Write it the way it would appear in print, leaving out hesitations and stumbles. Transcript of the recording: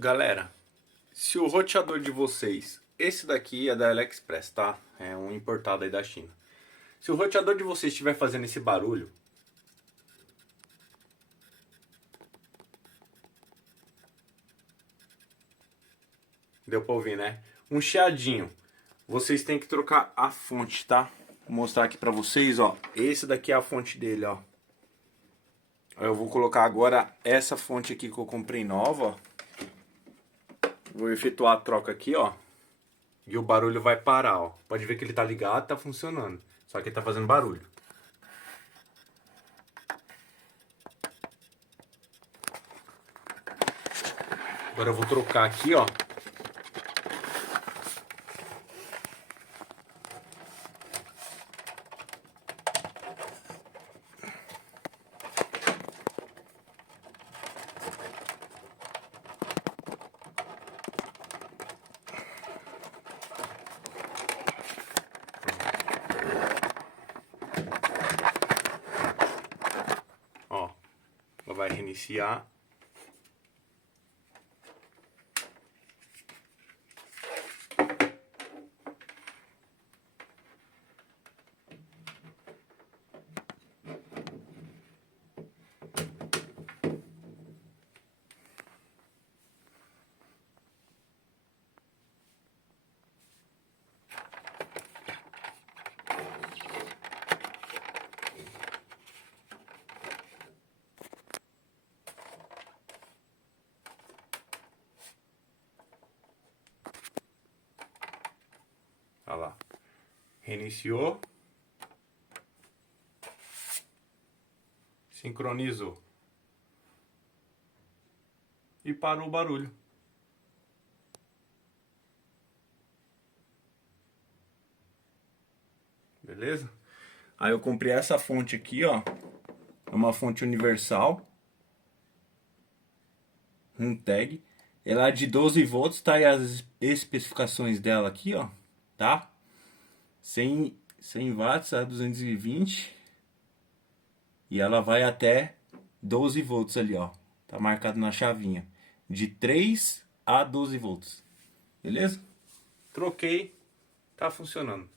Galera, se o roteador de vocês, esse daqui é da AliExpress, tá? É um importado aí da China. Se o roteador de vocês estiver fazendo esse barulho, deu pra ouvir, né? Um chiadinho. Vocês têm que trocar a fonte, tá? Vou mostrar aqui pra vocês, ó. Esse daqui é a fonte dele, ó. Eu vou colocar agora essa fonte aqui que eu comprei nova, ó. Vou efetuar a troca aqui, ó. E o barulho vai parar, ó. Pode ver que ele tá ligado, tá funcionando. Só que ele tá fazendo barulho. Agora eu vou trocar aqui, ó. Ó, ela vai reiniciar. Olha lá. Reiniciou. Sincronizou. E parou o barulho. Beleza? Aí eu comprei essa fonte aqui, ó. É uma fonte universal. Um tag. Ela é de 12 volts, tá? E as especificações dela aqui, ó. Tá? 100 watts a 220. E ela vai até 12 volts ali, ó. Tá marcado na chavinha. De 3 a 12 volts. Beleza? Troquei. Tá funcionando.